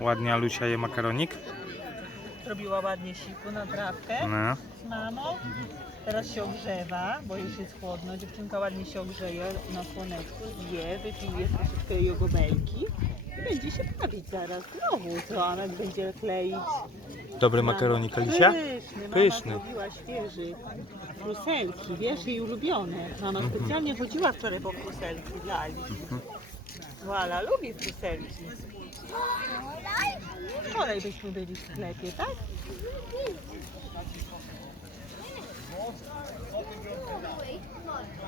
Ładnie Alusia je makaronik. Robiła ładnie siku na trawkę No. z mamą. Teraz się ogrzewa, bo już jest chłodno. Dziewczynka ładnie się ogrzeje na słoneczku, zje, wypije troszeczkę jogobelki i będzie się bawić zaraz. Znowu co Amek będzie kleić. Dobry makaronik Alisia? Pyszny, mama Pyszny. zrobiła świeży. Fruselki, wiesz, jej ulubione. Mama Mhm. specjalnie chodziła wczoraj po fruselki dla Alisi. Wala lubi fruselki. Wczoraj byśmy byli w sklepie, tak?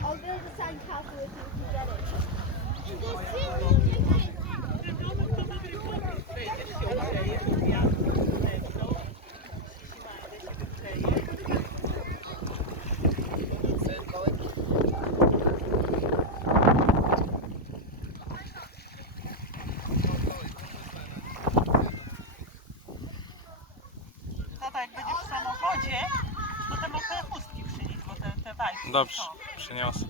I'll build a sandcastle if you can get it. Dobrze, przyniosę.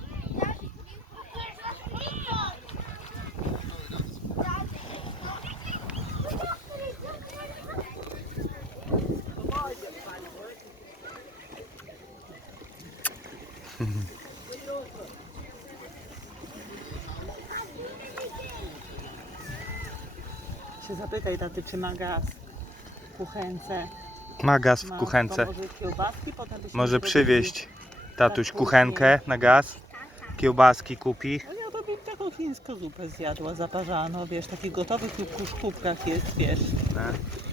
Się zapytaj taty, czy ma gaz w kuchence. Ma gaz w kuchence. Może kiełbaski, potem byśmy Może zrobili- przywieźć tatuś kuchenkę na gaz. Kiełbaski kupi. No ja to bym taką chińską zupę zjadła, zaparzaną, wiesz, takich gotowych w kubkach jest, wiesz.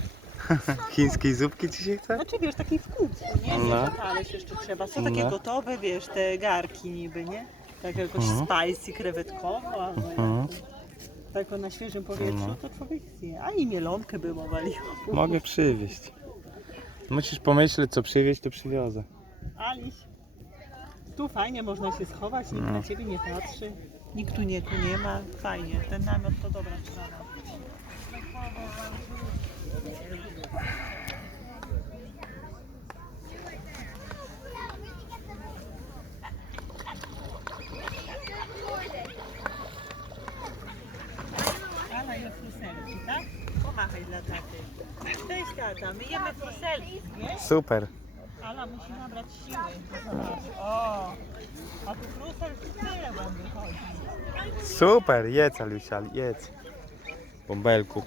Chińskiej zupki ci się chce? Znaczy wiesz, taki w kubku, nie? No. Talerz jeszcze trzeba. Są takie No. gotowe, wiesz, te garki niby, nie? Tak jakoś Mhm. spicy, krewetkowo, albo Mhm. tak na świeżym powietrzu, No. to człowiek zje. A i mielonkę by waliło. Mogę przywieźć. Musisz pomyśleć co przywieźć, to przywiozę. Aliś, tu fajnie można się schować, nikt No. na ciebie nie patrzy. Nikt tu nie, tu nie ma. Fajnie, ten namiot to dobra sprawa. Ala je fruselki, tak? Pomachaj dla taty. Cześć tata, my jemy fruselki, nie? Super. Ala musi nabrać siły. O, a tu frusel tyle wam wychodzi. Super, jedz Alusia, jedz. Bąbelku.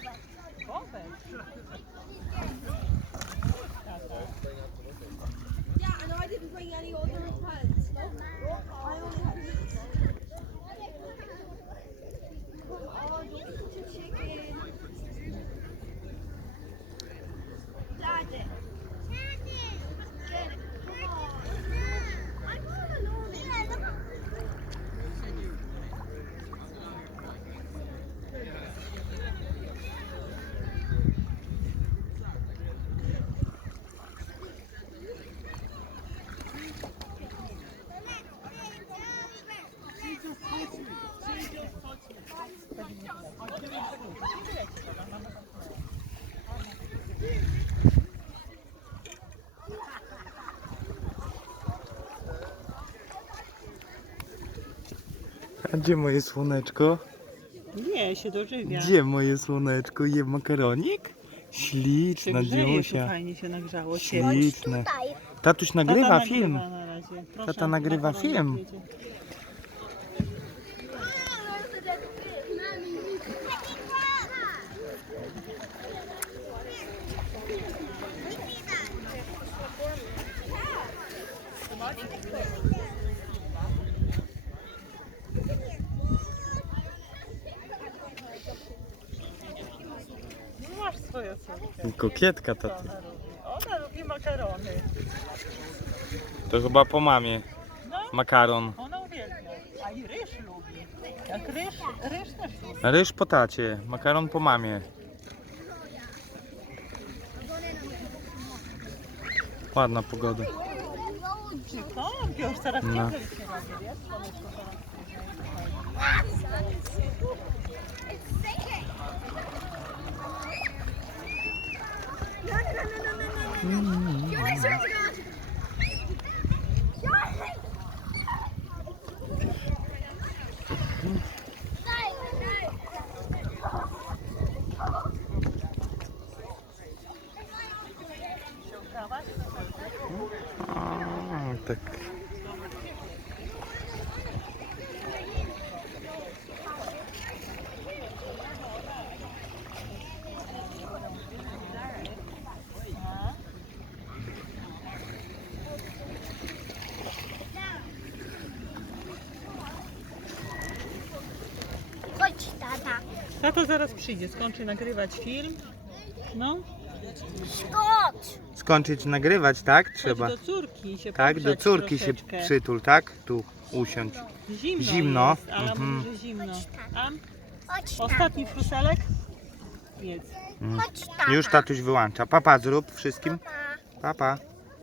A gdzie moje słoneczko? Nie, się dożywia. Gdzie moje słoneczko? Je makaronik? Śliczna grzeje, tu dziusia. fajnie się nagrzało. Ciepło. Tatuś Tata nagrywa film. na razie. Proszę, Tata nagrywa film. jedzie. No masz swoje córkę. Kokietka Co taty. ona lubi? Makarony. To chyba po mamie. No, Makaron. ona uwielbia. A i ryż lubi. Jak ryż, ryż też lubi. Ryż po tacie, makaron po mamie. Ładna pogoda. Czy kąpią, już coraz No. cieplej się robi, wiesz? Słoneczko coraz It's Так. Tato zaraz przyjdzie, skończy nagrywać film. No, Skocz! Skończyć nagrywać, tak? chodź Trzeba. do córki się Tak, do pogrzać córki się troszeczkę. przytul, tak? Tu usiądź. Zimno, Zimno, jest, ale mhm. mówi, że zimno. A Chodź tam. ostatni fruselek? Jedz. Chodź tam. Już tatuś wyłącza. Papa zrób wszystkim. Pa. Papa.